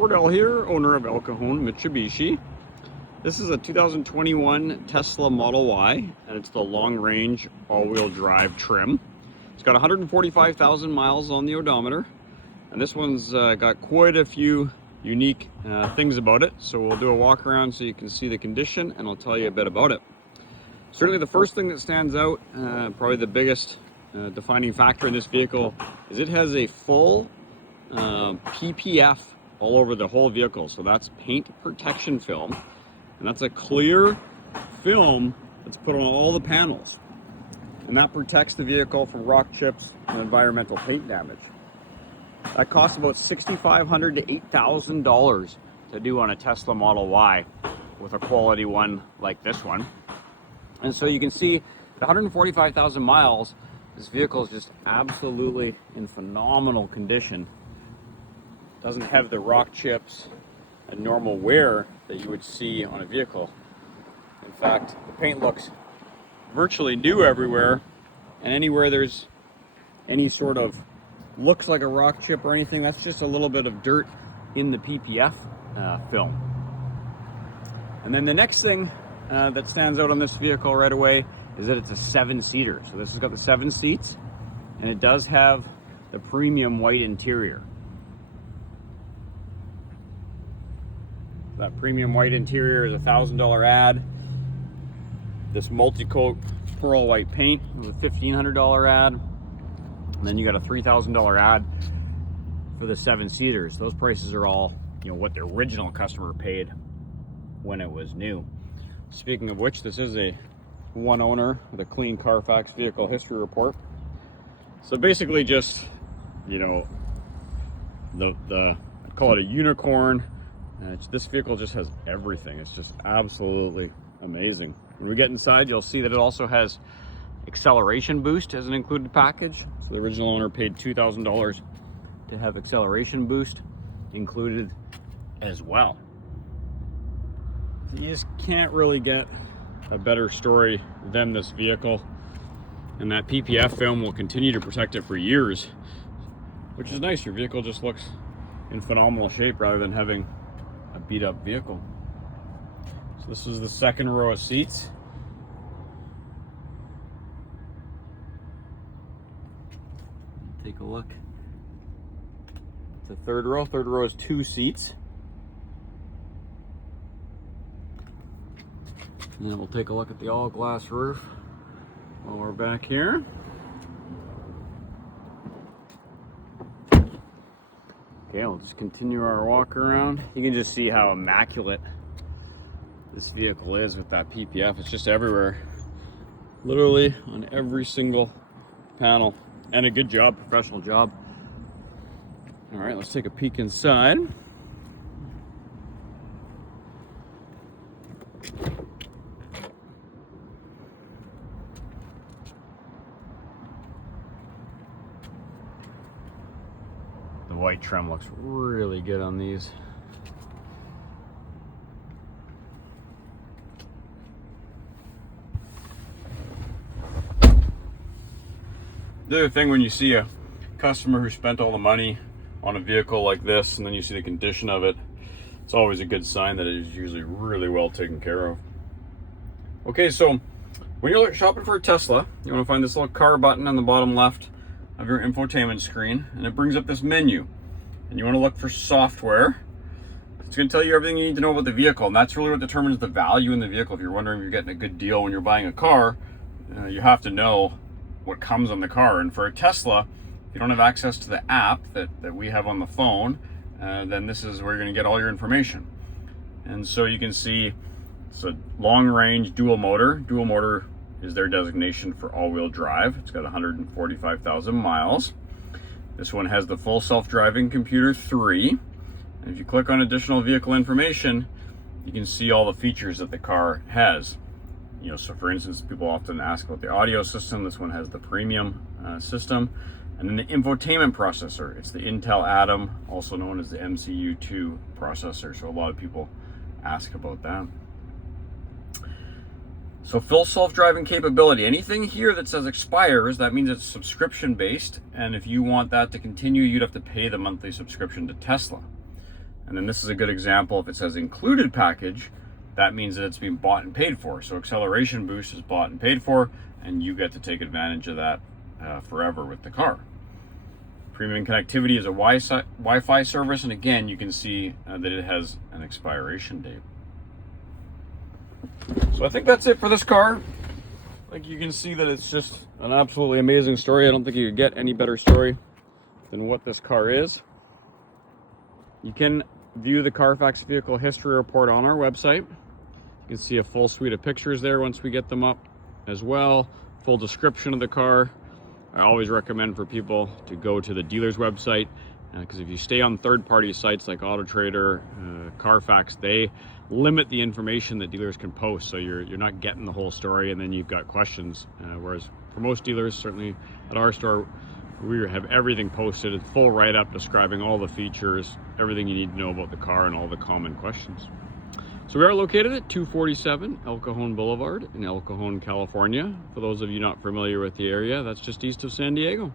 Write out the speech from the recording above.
Cordell here, owner of Cajon Mitsubishi. This is a 2021 Tesla Model Y, and it's the long-range all-wheel drive trim. It's got 145,000 miles on the odometer, and this one's got quite a few unique things about it. So we'll do a walk around so you can see the condition, and I'll tell you a bit about it. Certainly the first thing that stands out, probably the biggest defining factor in this vehicle, is it has a full PPF all over the whole vehicle. So that's paint protection film, and that's a clear film that's put on all the panels, and that protects the vehicle from rock chips and environmental paint damage. That costs about $6,500 to $8,000 to do on a Tesla Model Y with a quality one like this one. And so you can see at 145,000 miles, this vehicle is just absolutely in phenomenal condition. Doesn't have the rock chips and normal wear that you would see on a vehicle. In fact, the paint looks virtually new everywhere, and anywhere there's any sort of looks like a rock chip or anything, that's just a little bit of dirt in the PPF film. And then the next thing that stands out on this vehicle right away is that it's a 7-seater. So this has got the 7 seats, and it does have the premium white interior. That premium white interior is a $1,000 ad. This multi-coat pearl white paint is a $1,500 ad. And then you got a $3,000 ad for the 7-seaters. Those prices are all, what the original customer paid when it was new. Speaking of which, this is a one owner with a clean Carfax vehicle history report. So basically just, I'd call it a unicorn. This vehicle just has everything. It's just absolutely amazing. When we get inside, you'll see that it also has acceleration boost as an included package. So the original owner paid $2,000 to have acceleration boost included as well. You just can't really get a better story than this vehicle. And that PPF film will continue to protect it for years, which is nice. Your vehicle just looks in phenomenal shape rather than having a beat up vehicle. So this is the second row of seats. Take a look. It's the third row. Third row is 2 seats. And then we'll take a look at the all glass roof while we're back here. Okay, we'll just continue our walk around. You can just see how immaculate this vehicle is with that PPF. It's just everywhere, literally on every single panel. And a good job, professional job. All right, let's take a peek inside. The white trim looks really good on these. The other thing, when you see a customer who spent all the money on a vehicle like this and then you see the condition of it, it's always a good sign that it is usually really well taken care of. Okay, so when you're shopping for a Tesla, you want to find this little car button on the bottom left of your infotainment screen, and it brings up this menu, and you want to look for software. It's going to tell you everything you need to know about the vehicle, and that's really what determines the value in the vehicle. If you're wondering if you're getting a good deal when you're buying a car, you have to know what comes on the car. And for a Tesla, if you don't have access to the app that we have on the phone, then this is where you're going to get all your information. And so you can see it's a long range dual motor. Dual motor is their designation for all-wheel drive. It's got 145,000 miles. This one has the full self-driving computer 3. And if you click on additional vehicle information, you can see all the features that the car has. So for instance, people often ask about the audio system. This one has the premium system. And then the infotainment processor. It's the Intel Atom, also known as the MCU2 processor. So a lot of people ask about that. So full self-driving capability. Anything here that says expires, that means it's subscription based. And if you want that to continue, you'd have to pay the monthly subscription to Tesla. And then this is a good example. If it says included package, that means that it's been bought and paid for. So acceleration boost is bought and paid for, and you get to take advantage of that forever with the car. Premium connectivity is a Wi-Fi service, and again, you can see that it has an expiration date. So I think that's it for this car. Like, you can see that it's just an absolutely amazing story. I don't think you could get any better story than what this car is. You can view the Carfax vehicle history report on our website. You can see a full suite of pictures there once we get them up as well. Full description of the car. I always recommend for people to go to the dealer's website, because if you stay on third-party sites like AutoTrader, Carfax, they limit the information that dealers can post, so you're not getting the whole story, and then you've got questions. Whereas for most dealers, certainly at our store, we have everything posted, a full write-up describing all the features, everything you need to know about the car, and all the common questions. So we are located at 247 El Cajon Boulevard in El Cajon, California. For those of you not familiar with the area, that's just east of San Diego.